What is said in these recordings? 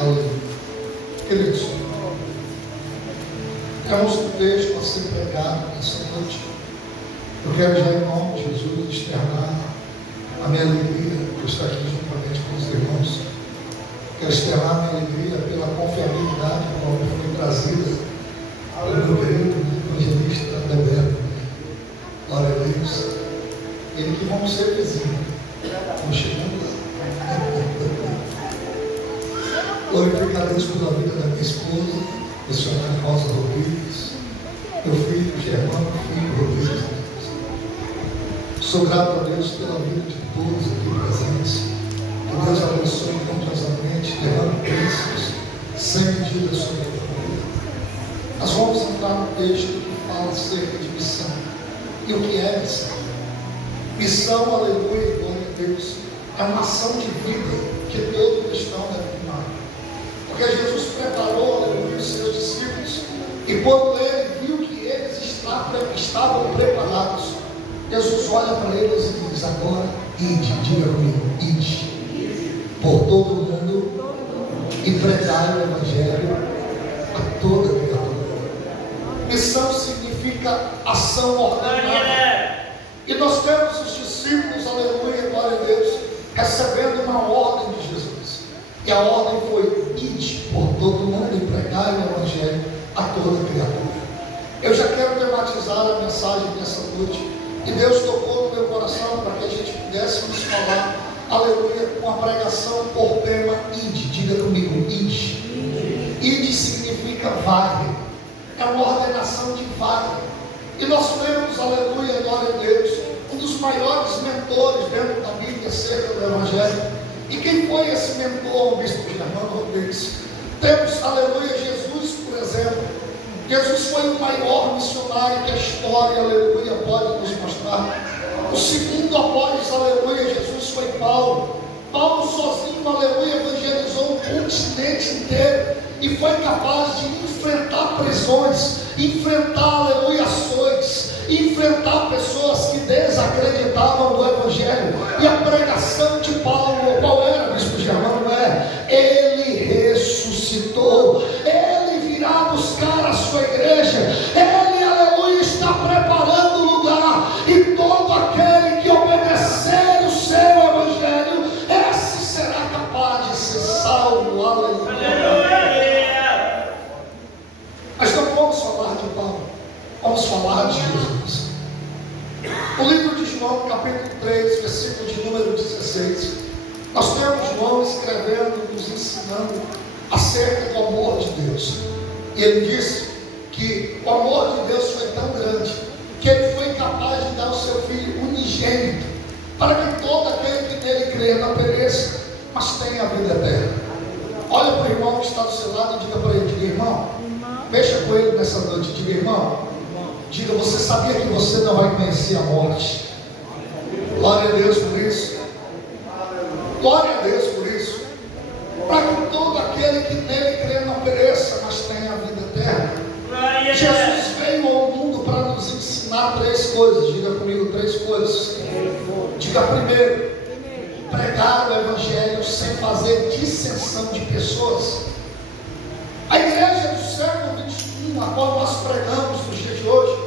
Aleluia. Queridos, temos um texto a ser pregado nessa noite. Eu quero já, em nome de Jesus, externar a minha alegria por estar aqui juntamente com os irmãos. Quero externar a minha alegria pela confiabilidade com a que foi trazida pelo meu querido evangelista Adalberto. Glória a Deus. Ele que vamos ser vizinhos. Estamos chegando lá. Glorificar a Deus pela vida da minha esposa, missionária Rosa Rodrigues, meu filho Germano, filho Rodrigues. Sou grato a Deus pela vida de todos aqui presentes. Que Deus abençoe grandiosamente, derrame bênçãos sem medida sobre a vida. Nós vamos entrar no texto que fala acerca de missão. E o que é missão? Missão, aleluia, glória a Deus, é uma ação de vida que todo cristão deve tomar. Porque Jesus preparou, aleluia, os seus discípulos, e quando ele viu que eles estavam preparados, Jesus olha para eles e diz: agora, ide, diga comigo, ide, por todo o mundo, e pregai o Evangelho a toda criatura. Missão significa ação ordenada. E nós temos os discípulos, aleluia, glória a Deus, recebendo uma ordem de Jesus. E a ordem foi: ide por todo mundo e pregai o Evangelho a toda criatura. Eu já quero tematizar a mensagem dessa noite. E Deus tocou no meu coração para que a gente pudéssemos falar, aleluia, com a pregação por tema ide. Diga comigo, ide. Ide significa vai. É uma ordenação de vai. E nós temos, aleluia, glória a Deus, um dos maiores mentores dentro da Bíblia acerca do Evangelho. E quem foi esse mentor, o bispo Germano Rodrigues? Temos, aleluia, Jesus, por exemplo. Jesus foi o maior missionário que a história, aleluia, pode nos mostrar. O segundo após, aleluia, Jesus foi Paulo. Paulo sozinho, aleluia, evangelizou o continente inteiro e foi capaz de enfrentar prisões, enfrentar, aleluia, açoites, enfrentar pessoas que desacreditavam do Evangelho. E a pregação de Paulo, qual era, bispo Germano? Ele ressuscitou, ele virá buscar a sua igreja, ele, aleluia, está preparando o lugar, e todo aquele que obedecer o seu Evangelho, esse será capaz de ser salvo, aleluia. Mas não vamos falar de Paulo, vamos falar de Jesus. O livro de João, capítulo 3, versículo de número 16, nós temos João escrevendo, nos ensinando acerca do amor de Deus. E ele disse que o amor de Deus foi tão grande que ele foi capaz de dar o seu Filho unigênito, para que todo aquele que nele crê não pereça, mas tenha a vida eterna. Olha para o irmão que está do seu lado e diga para ele: diga, irmão, mexa com ele nessa noite. Diga, irmão, diga: você sabia que você não vai conhecer a morte? Glória a Deus por isso. Glória a Deus por isso. Para que todo aquele que nele crê não pereça, mas tenha a vida eterna. Jesus veio ao mundo para nos ensinar três coisas. Diga comigo, três coisas. Diga: primeiro, pregar o Evangelho sem fazer dissensão de pessoas. A igreja do século XXI, a qual nós pregamos nos dias de hoje,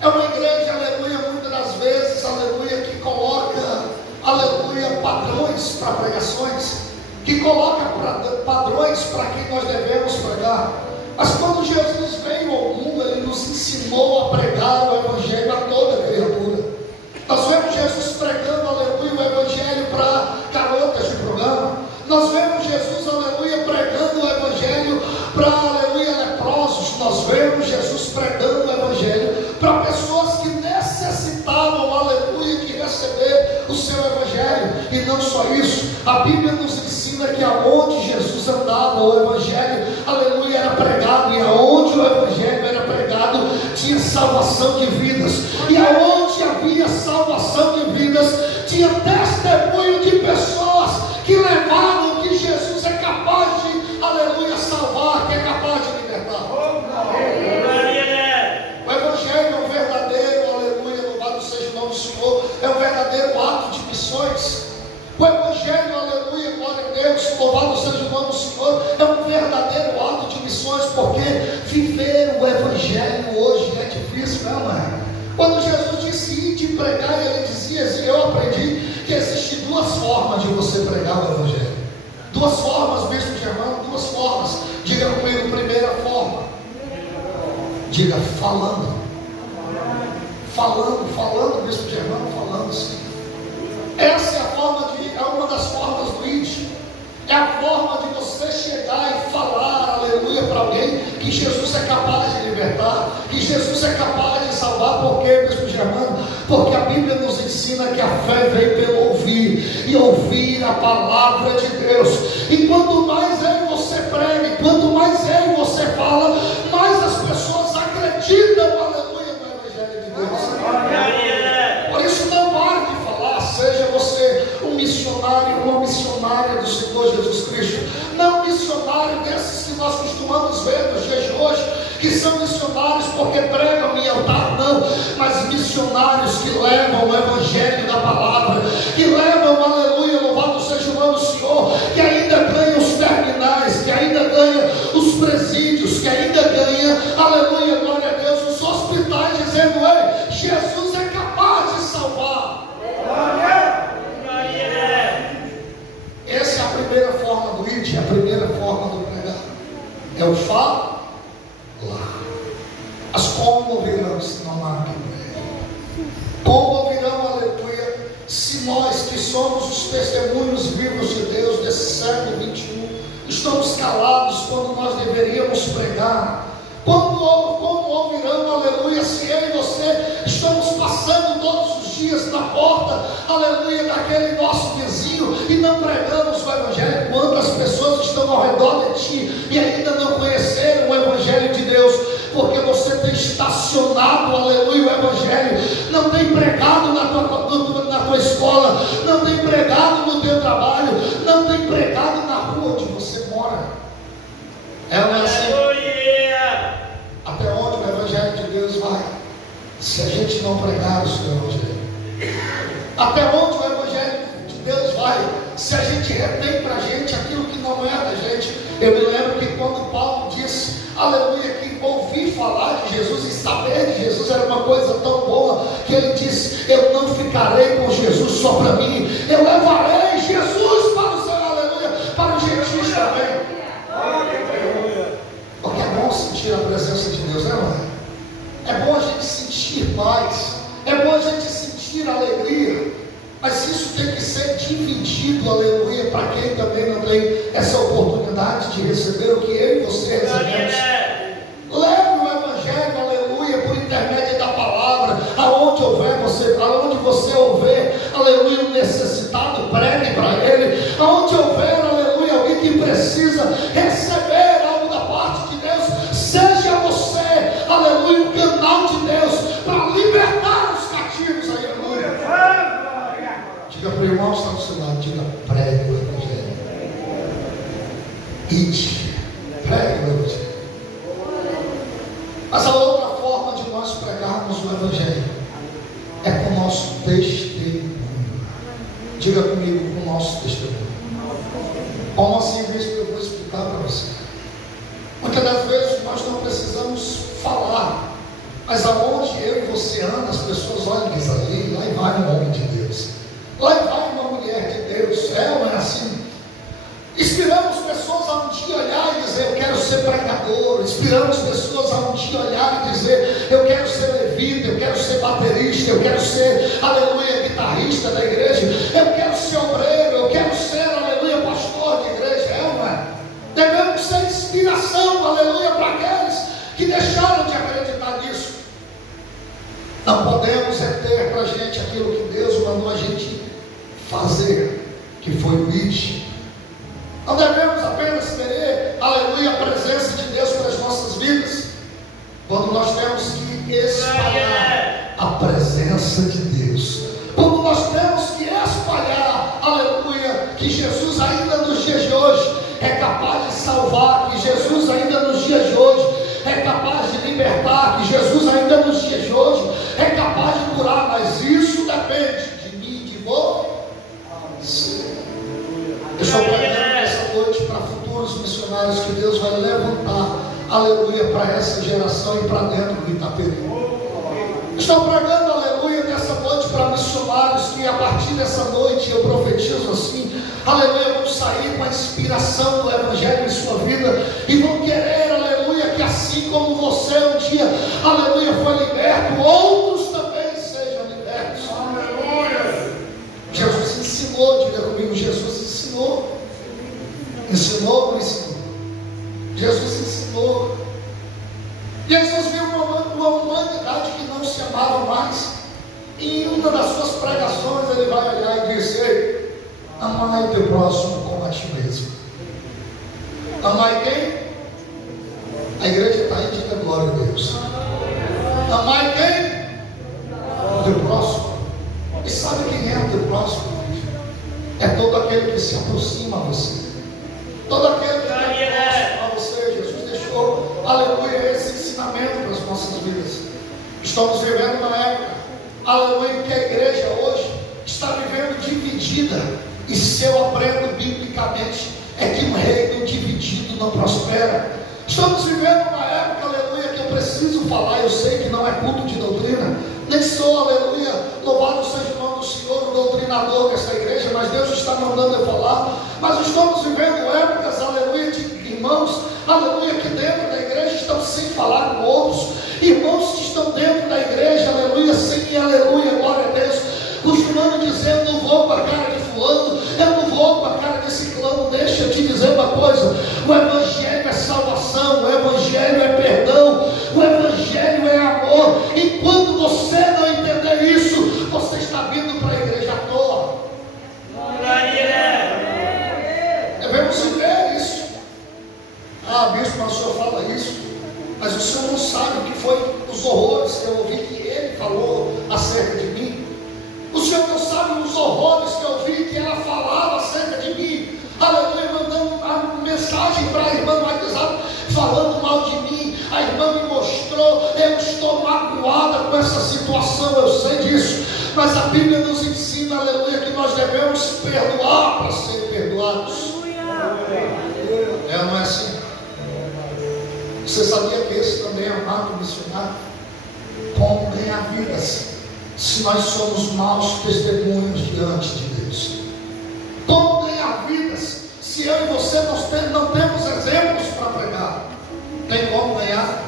é uma igreja, aleluia, muitas das vezes, aleluia, que coloca, aleluia, padrões para pregações, que coloca padrões para quem nós devemos pregar. Mas quando Jesus veio ao mundo, ele nos ensinou a pregar o Evangelho a toda criatura. Nós vemos Jesus pregando, aleluia, o Evangelho para garotas de programa. Nós vemos Jesus, aleluia, pregando o Evangelho para, aleluia, leprosos. Nós vemos Jesus pregando o Evangelho para pessoas que necessitavam, aleluia, de receber o seu Evangelho. E não só isso, a Bíblia nos ensina que aonde Jesus andava, o Evangelho, aleluia, era pregado. E aonde o Evangelho era pregado, tinha salvação de vidas. E aonde havia salvação de vidas, tinha testemunho de pessoas que levaram que Jesus é capaz de, aleluia, salvar, que é capaz de libertar. O Evangelho é um verdadeiro, aleluia, louvado seja o nome do Senhor, é um verdadeiro ato de missões. O Evangelho, aleluia, glória a Deus, louvado seja o nome do Senhor, é um Diga falando. Falando, bispo Germano, falando sim. Essa é a forma é uma das formas do ID. É a forma de você chegar e falar, aleluia, para alguém que Jesus é capaz de libertar, que Jesus é capaz de salvar. Por quê, bispo Germano? Porque a Bíblia nos ensina que a fé vem pelo ouvir, e ouvir a palavra de Deus. E quanto mais eu e você prega, quanto mais eu e você fala, mais as pessoas acreditam, aleluia, no Evangelho de Deus. Por isso não pare de falar, seja você um missionário, uma missionária do Senhor Jesus Cristo, não missionário desses que nós costumamos ver nos dias de hoje, que são missionários porque pregam em altar, não, mas missionários que levam o Evangelho da palavra, que levam, aleluia, louvado seja o nome do Senhor, que ainda ganha os terminais, que ainda ganha os presídios, que ainda ganha, aleluia, glória a Deus, os hospitais, dizendo: ei, Jesus é capaz de salvar. Essa é a primeira forma do ID, a primeira forma do pregar. É o falar. Mas como ouvirão se não há quem pregue? Como ouvirão, aleluia, se nós que somos os testemunhos vivos de Deus desse século 21 estamos calados quando nós deveríamos pregar? Como ouvirão, aleluia, se eu e você estamos passando todos os dias na porta, aleluia, daquele nosso vizinho e não pregamos o Evangelho? Quantas pessoas estão ao redor de ti e ainda não conheceram o Evangelho de Deus? Porque você tem estacionado, aleluia, o Evangelho, não tem pregado na tua escola, não tem pregado no teu trabalho, não tem pregado na rua onde você mora. É assim. Até onde o Evangelho de Deus vai, se a gente não pregar o seu Evangelho? Até onde o Evangelho de Deus vai, se a gente retém para a gente aquilo que não é da gente? Eu me lembro que quando Paulo disse, aleluia, que ouvir falar de Jesus e saber de Jesus era uma coisa tão boa, que ele disse: eu não ficarei com Jesus só para mim, eu levarei Jesus para o céu, aleluia, para os gentios também. Porque é bom sentir a presença de Deus, não é? É bom a gente sentir paz, é bom a gente sentir alegria, mas isso tem que ser dividido, aleluia, para quem também não tem essa oportunidade de receber o que eu e você recebemos. Leve o Evangelho, aleluia, por intermédio da palavra, aonde você houver, aleluia, um necessitado, pregue para ele. Aonde houver, aleluia, alguém que precisa receber algo da parte de Deus, seja você, aleluia, um canal de Deus para libertar os cativos, aleluia. Diga para o irmão que está do seu lado, diga: pregue o Evangelho. Ide, pregue o Evangelho. Mas a outra forma de nós pregarmos o Evangelho é com o nosso testemunho. Diga comigo: com o nosso testemunho. Como assim, bispo? Eu vou explicar para você. Muitas das vezes nós não precisamos falar, mas aonde eu e você andam, as pessoas olham e dizem: ali, lá vai um homem de Deus, lá vai uma mulher de Deus. É ou não é assim? Inspiramos pessoas a um dia olhar e dizer: eu quero ser pregador. Inspiramos pessoas a um dia olhar e dizer: eu quero ser levita, eu quero ser baterista, eu quero ser, aleluia, guitarrista da igreja, eu quero ser obreiro, eu quero ser, aleluia, pastor de igreja. É ou não é? Devemos ser inspiração, aleluia, para aqueles que deixaram de acreditar nisso. Não podemos ter para a gente aquilo que Deus mandou a gente fazer, que foi o ID. Não devemos apenas querer, aleluia, a presença de Deus para as nossas vidas, quando nós temos que espalhar a presença de Deus, quando nós temos que espalhar, aleluia, que Jesus ainda nos dias de hoje é capaz de salvar, que Jesus ainda nos dias de hoje é capaz de libertar, que Jesus ainda nos dias de hoje é capaz de curar. Mas isso depende de mim e de você. Eu estou pregando essa noite para futuros missionários que Deus vai levantar, aleluia, para essa geração e para dentro do Itaperi. Estou pregando, aleluia, nessa noite para missionários que a partir dessa noite eu profetizo assim, aleluia, vão sair com a inspiração do Evangelho em sua vida e vão querer, aleluia, que assim como você um dia Jesus ensinou. Jesus viu uma humanidade que não se amava mais. E em uma das suas pregações ele vai olhar e dizer: amai o teu próximo como a ti mesmo. Amai quem? A igreja está aí, diga glória a Deus. Amai quem? O teu próximo. E sabe quem é o teu próximo? É todo aquele que se aproxima a você. Todo aquele que é próximo a você. Jesus deixou, aleluia, esse ensinamento para as nossas vidas. Estamos vivendo uma época, aleluia, que a igreja hoje está vivendo dividida. E se eu aprendo biblicamente, é que um reino dividido não prospera. Estamos vivendo uma época, aleluia, que eu preciso falar. Eu sei que não é culto de doutrina, nem sou, aleluia, louvado seja o nome do Senhor, o doutrinador dessa igreja, mas Deus está mandando eu falar. Mas estamos vivendo épocas, aleluia, de irmãos, aleluia, que dentro da igreja estão sem falar com outros, irmãos que estão dentro da igreja, aleluia, sem, aleluia, glória a Deus, costumando dizer: eu não vou com a cara de fulano, eu não vou com a cara de ciclano. Deixa eu te dizer uma coisa: o evangelho é salvação, o evangelho é perdão, o evangelho é amor. E quando você não entender isso, você está vindo para a igreja à toa. Devemos ver isso. Ah, bispo, mas o senhor fala isso, mas o senhor não sabe o que foi os horrores que eu ouvi que ele falou acerca de mim. O senhor não sabe os horrores que eu ouvi que ela falava acerca de mim. Aleluia, mandando uma mensagem para a irmã no WhatsApp, falando mal de mim. A irmã me mostrou, eu estou magoada com essa situação, eu sei disso. Mas a Bíblia nos ensina, aleluia, que nós devemos perdoar para ser perdoados. É, não é assim? Você sabia que esse também é um ato missionário? Como ganhar vidas se nós somos maus testemunhos diante de Deus? Como ganhar vidas se eu e você não temos exemplos para pregar? Tem como ganhar?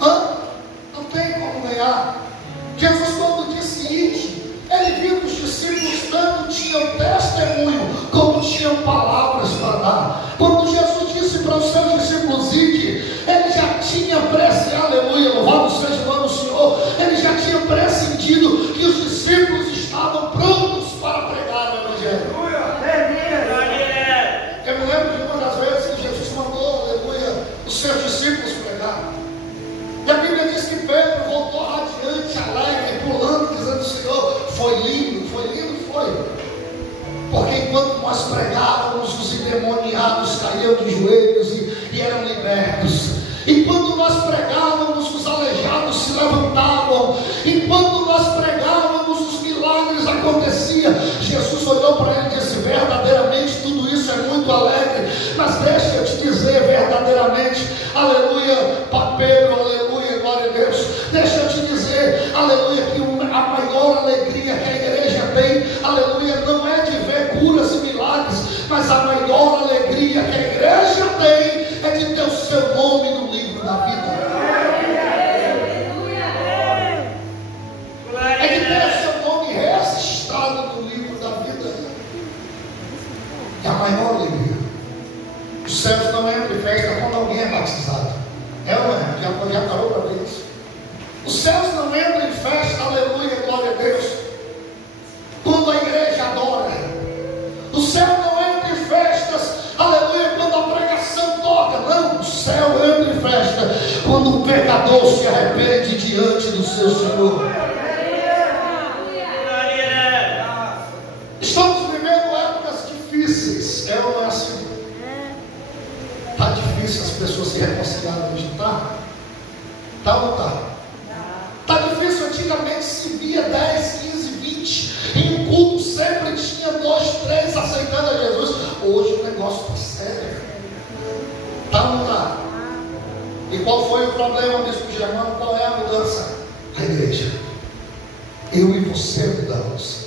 Não tem como ganhar. Jesus, quando disse ide, ele viu que os discípulos tanto tinham testemunho como tinham palavras para dar. Quando Jesus disse para os seus discípulos ide, ele já tinha aleluia, louvado seja o nome do Senhor, ele já tinha pressendido que os discípulos estavam prontos para pregar o evangelho. Eu me lembro de uma das vezes que Jesus mandou, aleluia, os seus discípulos pregar. E a Bíblia diz que Pedro voltou radiante, alegre, pulando, dizendo: Senhor, foi lindo, foi. Porque enquanto nós pregávamos, os endemoniados caíam de joelhos e eram libertos. Enquanto nós pregávamos, os aleijados se levantavam. Enquanto nós pregávamos, os milagres aconteciam. Jesus olhou para ele e disse: verdadeiramente tudo isso é muito alegre, mas deixa eu te dizer verdadeiramente, aleluia, Pedro, aleluia, glória a Deus, deixa eu te dizer, aleluia, que a maior alegria que a igreja tem, aleluia, não é de ver curas e milagres, mas a maior alegria que a igreja tem é de ter o seu nome no livro da vida. É de ter o seu nome registrado no livro da vida. É a maior alegria. Os céus não entram em festa quando alguém é batizado. É ou não é? Já parou para ver isso? Os céus não entram em festa, aleluia, glória a Deus, quando a igreja adora. O céu não entra em festas, aleluia, quando a pregação toca. Não, o céu entra em festa quando o pecador se arrepende diante do seu Senhor. Estamos vivendo épocas difíceis. É ou não é assim? Está difícil as pessoas se reconciliarem hoje, tá? Tá ou não tá? Está difícil. Antigamente se via 10, 15, 20 em um culto, sempre tinha 2, 3 aceitando a Jesus. Hoje o negócio está sério. Tá ou não tá? E qual foi o problema, bispo Germano? Qual é a mudança? A igreja. Eu e você mudamos.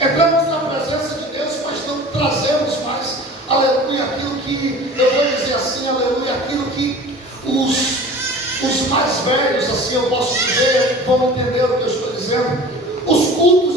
Entramos na presença de Deus, mas não trazemos mais, aleluia, aquilo que, eu vou dizer assim, aleluia, aquilo que os mais velhos, assim eu posso dizer, vão entender o que eu estou dizendo. Os cultos